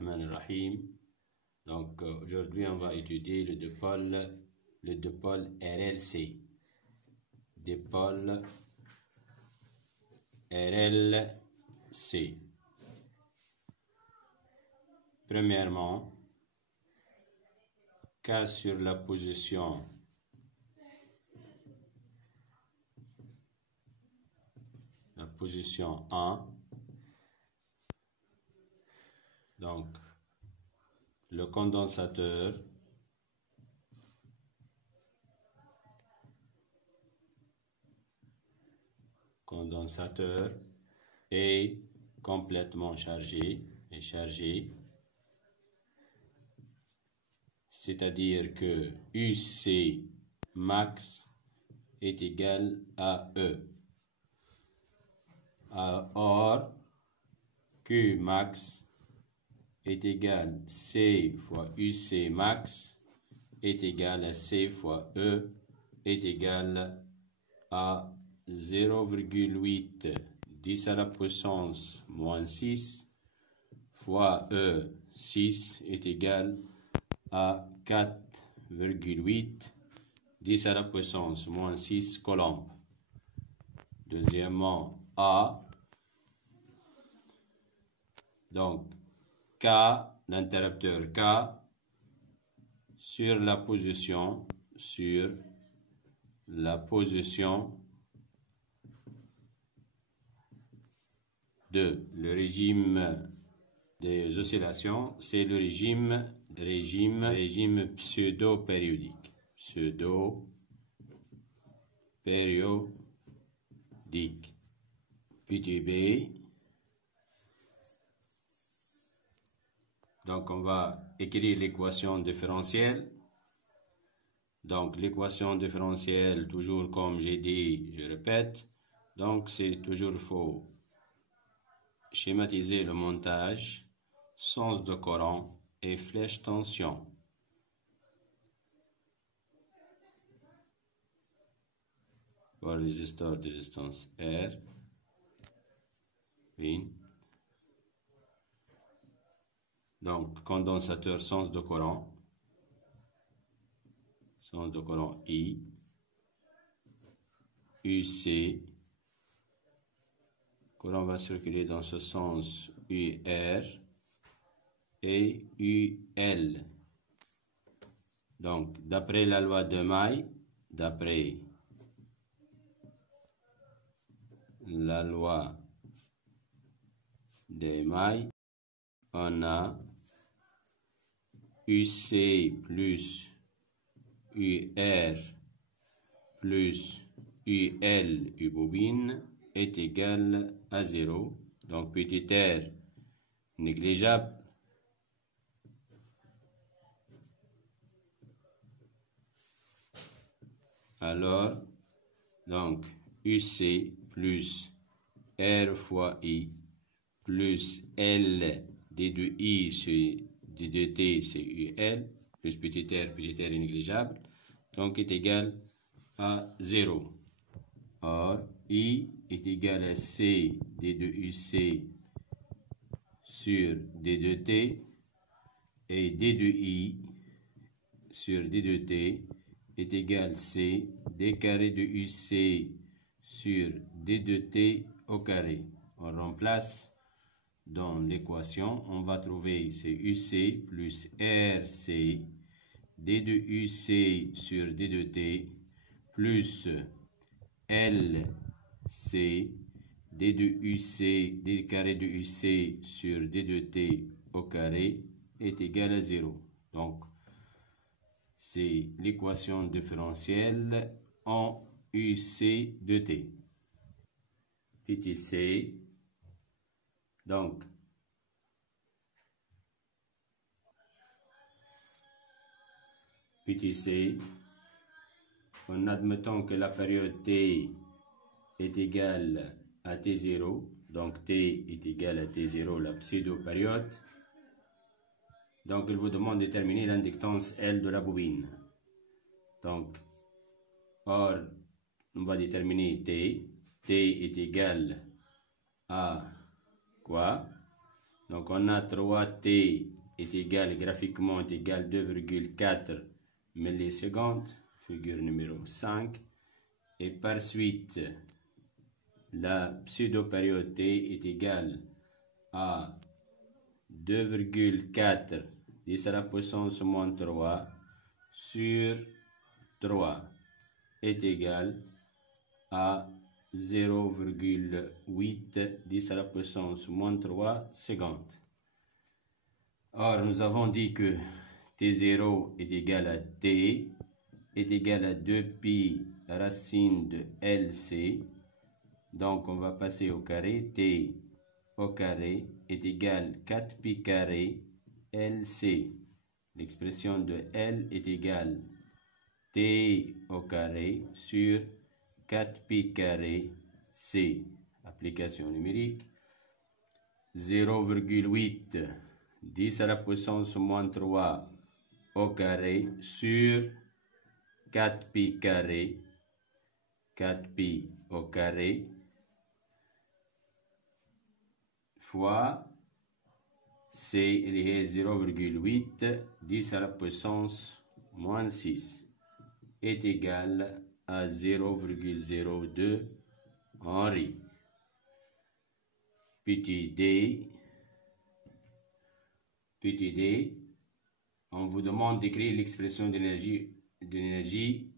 Bismillahirrahmanirrahim. Donc aujourd'hui on va étudier le dipôle RLC. Dipôle RLC. Premièrement, K sur la position position 1. Donc, le condensateur est complètement chargé, c'est-à-dire que UC max est égal à E. Or, Q max est égal C fois UC max est égal à C fois E est égal à 0,8 10 à la puissance moins 6 fois E 6 est égal à 4,8 10 à la puissance moins 6 coulombs. Deuxièmement, A. Donc, K, l'interrupteur K, sur la position de le régime des oscillations, c'est le régime pseudo-périodique. Petit b. Donc on va écrire l'équation différentielle. Donc l'équation différentielle, toujours comme j'ai dit, je répète. Donc c'est toujours faut schématiser le montage, sens de courant et flèche tension. Pour résisteur de résistance R. Oui. Donc, condensateur, sens de courant I, UC, courant va circuler dans ce sens UR et UL. Donc, d'après la loi de May, on a UC plus UR plus UL U bobine est égal à 0. Donc petit r négligeable. Alors, donc UC plus R fois I plus L d de I sur d de T c'est UL plus petit r est négligeable, donc est égal à 0. Or, I est égal à C d de UC sur d de T et d de I sur d de T est égal C d carré de UC sur d de T au carré. On remplace dans l'équation, on va trouver c'est UC plus RC d de UC sur d de T plus LC d de UC d carré de UC sur d de T au carré est égal à 0. Donc, c'est l'équation différentielle en UC de T. Petit c. Donc, petit c, en admettant que la période t est égale à t0, donc t est égal à t0, la pseudo-période, donc il vous demande de déterminer l'inductance L de la bobine. Donc, or, on va déterminer t est égal à quoi? Donc on a 3T est égal, graphiquement est égal 2,4 millisecondes, figure numéro 5. Et par suite, la pseudo-période T est égale à 2,4 10 à la puissance moins 3 sur 3 est égal à 0,8 10 à la puissance moins 3 secondes. Or, nous avons dit que T0 est égal à T est égal à 2pi racine de LC. Donc, on va passer au carré. T au carré est égal à 4pi carré LC. L'expression de L est égale T au carré sur 4pi carré C. Application numérique. 0,8 10 à la puissance moins 3 au carré sur 4pi carré, 4pi au carré, fois C est 0,8 10 à la puissance moins 6 est égal à 0,02 Henri. Petit d, on vous demande d'écrire l'expression d'énergie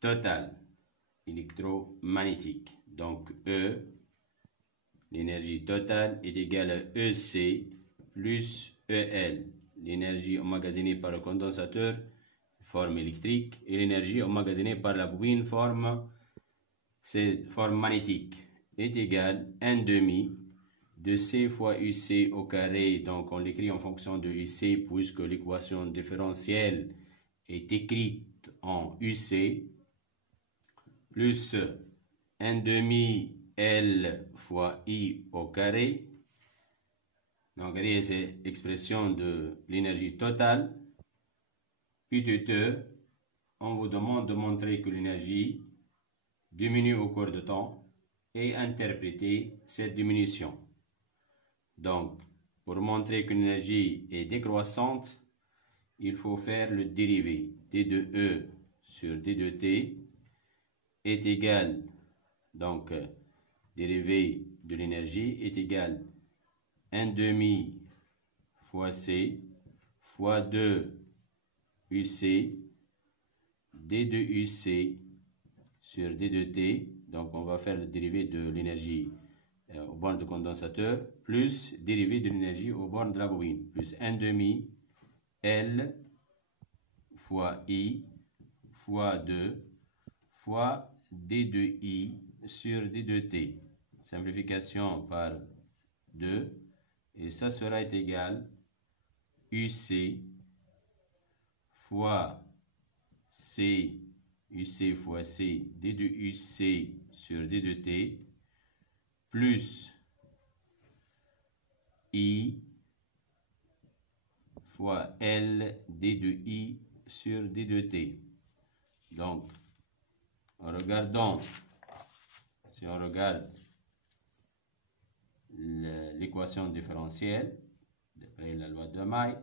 totale électromagnétique. Donc E, l'énergie totale est égale à EC plus EL, l'énergie emmagasinée par le condensateur, forme électrique, et l'énergie emmagasinée par la bobine, forme magnétique, est égale à 1 demi de C fois UC au carré. Donc on l'écrit en fonction de UC puisque l'équation différentielle est écrite en UC, plus 1 demi L fois I au carré. Donc regardez, c'est l'expression de l'énergie totale. Puis de 2, on vous demande de montrer que l'énergie diminue au cours du temps et interpréter cette diminution. Donc, pour montrer que l'énergie est décroissante, il faut faire le dérivé. D de E sur D de T est égal, donc, dérivé de l'énergie est égal à 1 demi fois C fois 2 UC, D de UC sur D de T. Donc, on va faire le dérivé de l'énergie aux bornes de condensateur, plus dérivé de l'énergie aux bornes de la bobine, plus 1 demi L fois I fois 2 fois D de I sur D de T. Simplification par 2, et ça sera égal à UC fois C, UC fois C, D de UC sur D de T, plus I fois L D de I sur D de T. Donc, si on regarde l'équation différentielle, d'après la loi de May,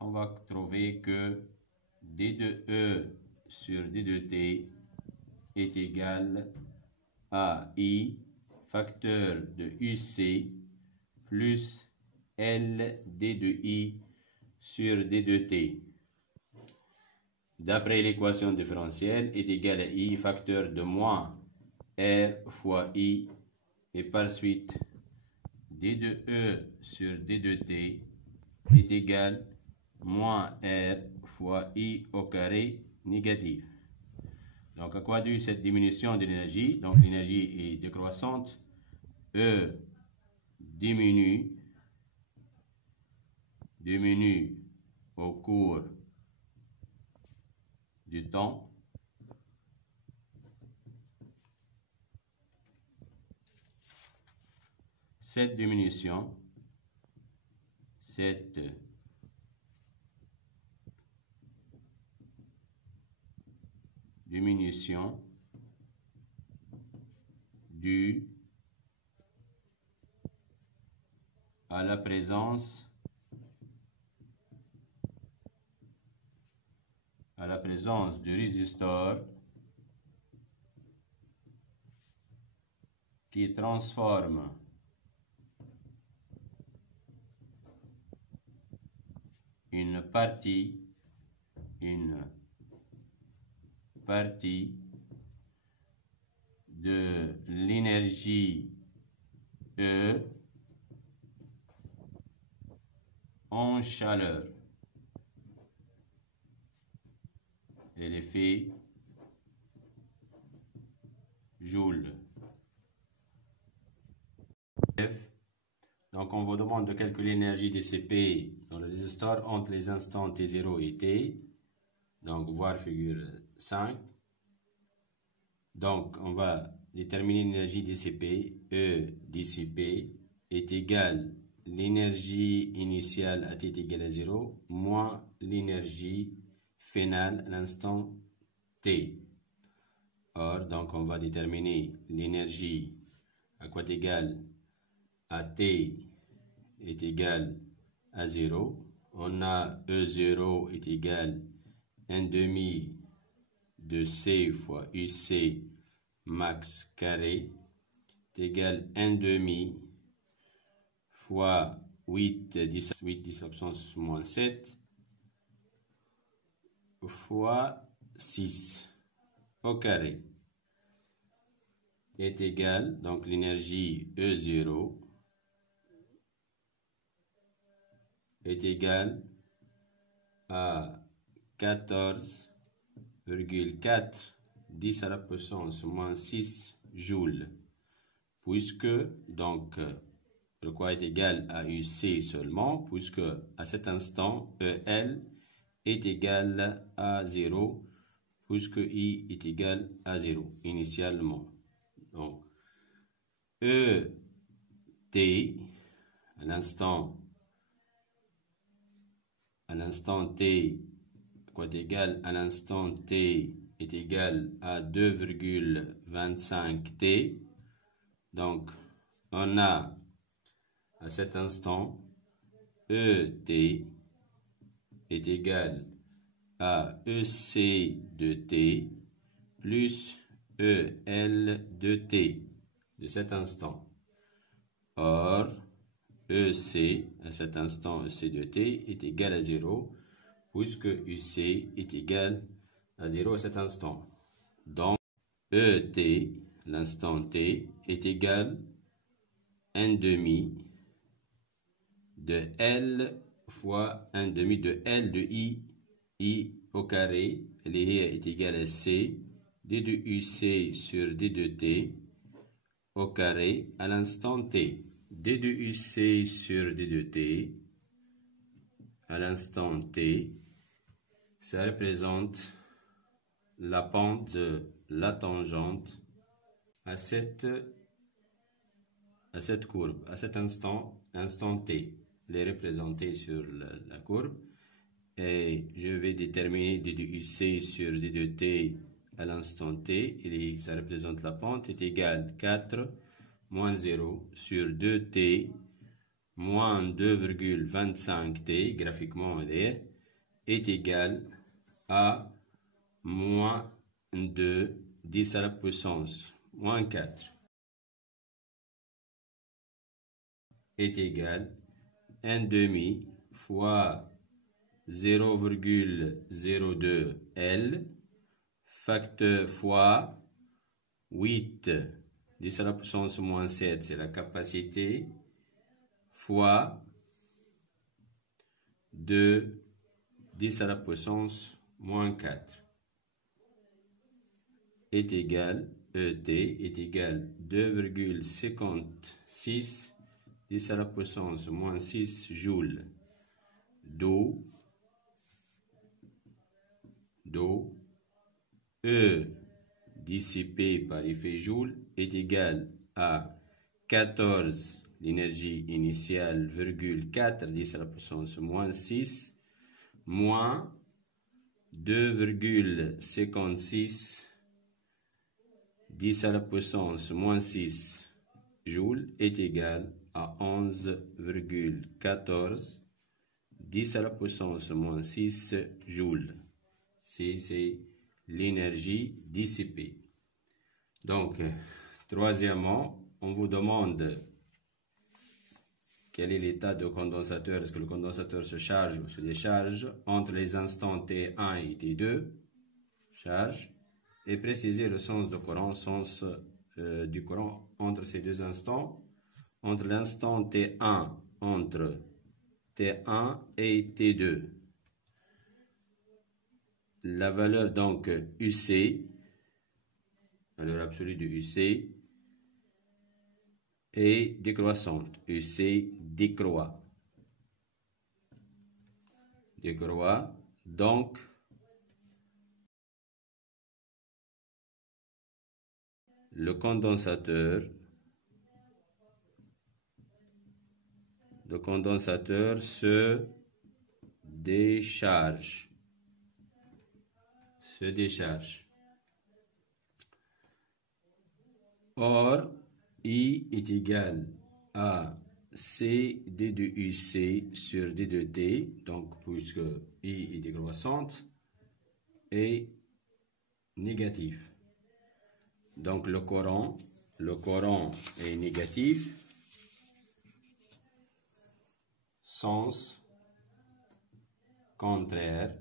on va trouver que D de E sur D de T est égal à I facteur de UC plus L D de I sur D de T. D'après l'équation différentielle, est égal à I facteur de moins R fois I, et par suite D de E sur D de T est égal à moins R fois I au carré négatif. Donc, à quoi due cette diminution de l'énergie? Donc, l'énergie est décroissante. E diminue au cours du temps. Cette diminution due à la présence du résisteur qui transforme une partie de l'énergie E en chaleur. Et l'effet Joule. Donc on vous demande de calculer l'énergie dissipée dans le résisteur entre les instants T0 et T. Donc voir figure 5. Donc on va déterminer l'énergie dissipée. E dissipée est égale l'énergie initiale à t est égal à 0 moins l'énergie finale à l'instant t. Or, donc on va déterminer l'énergie à quoi est égale à t est égal à 0. On a E0 est égal à 1 demi de C fois UC max carré est égal à 1 demi fois 8 10 absence moins 7 fois 6 au carré est égal, donc l'énergie E0 est égal à 14,4 10 à la puissance moins 6 joules, puisque donc pourquoi est égal à UC seulement, puisque à cet instant EL est égal à 0, puisque I est égal à 0 initialement. Donc ET à l'instant T, quoi est égal à l'instant T est égal à 2,25 T. Donc on a à cet instant ET est égal à EC de T plus EL de T de cet instant. Or, EC à cet instant, EC de T est égal à 0 puisque UC est égal à 0 à cet instant. Donc, ET, l'instant T, est égal à 1 demi de L fois 1 demi de L de I au carré, I est égal à C, D de UC sur D de T au carré à l'instant T. D de UC sur D de T à l'instant T, ça représente la pente de la tangente à cette courbe, à cet instant T. Les représenter sur la courbe. Et je vais déterminer d de UC sur d de T à l'instant T, et ça représente la pente, est égal à 4 moins 0 sur 2T moins 2,25T, graphiquement est égal à moins 2 10 à la puissance moins 4 est égal à 1 demi fois 0,02 L facteur fois 8 10 à la puissance moins 7, c'est la capacité, fois 2 10 à la puissance moins 4 est égal, ET est égal 2,56 10 à la puissance moins 6 joules. D'où E dissipé par effet Joule est égal à 14, l'énergie initiale, 4 10 à la puissance moins 6, moins 2,56 10 à la puissance moins 6 joules est égal à 11,14 10 à la puissance moins 6 joules. C'est l'énergie dissipée. Donc, troisièmement, on vous demande quel est l'état du condensateur. Est-ce que le condensateur se charge ou se décharge entre les instants T1 et T2? Charge. Et préciser le sens du courant, du courant entre ces deux instants. Entre l'instant T1, entre T1 et T2. La valeur donc UC, valeur absolue de UC, est décroissante. UC décroît. Décroît. Donc, le condensateur se décharge. Or, I est égal à C d de UC sur d de T, donc puisque I est décroissante, est négatif. Donc le courant est négatif. Sens contraire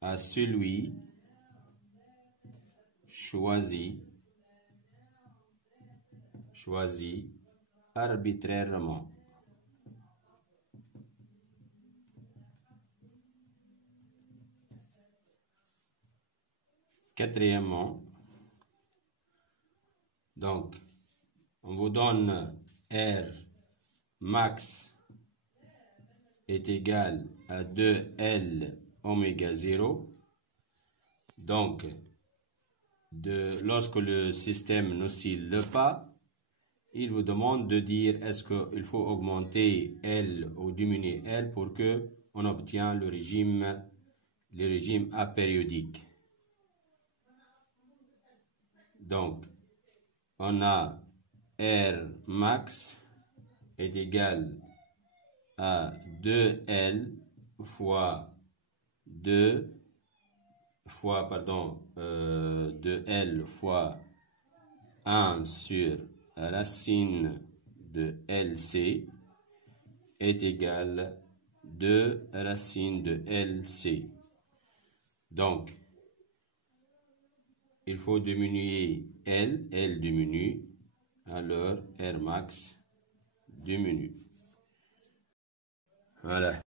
à celui choisi arbitrairement. Quatrièmement, donc, on vous donne R max est égal à 2L oméga 0. Donc, lorsque le système n'oscille pas, il vous demande de dire est-ce qu'il faut augmenter L ou diminuer L pour que on obtienne le régime apériodique. Donc, on a R max est égal à 2L fois 2L fois 1 sur racine de LC est égal 2 racine de LC. Donc, il faut diminuer L diminue, alors R max diminue. Voilà.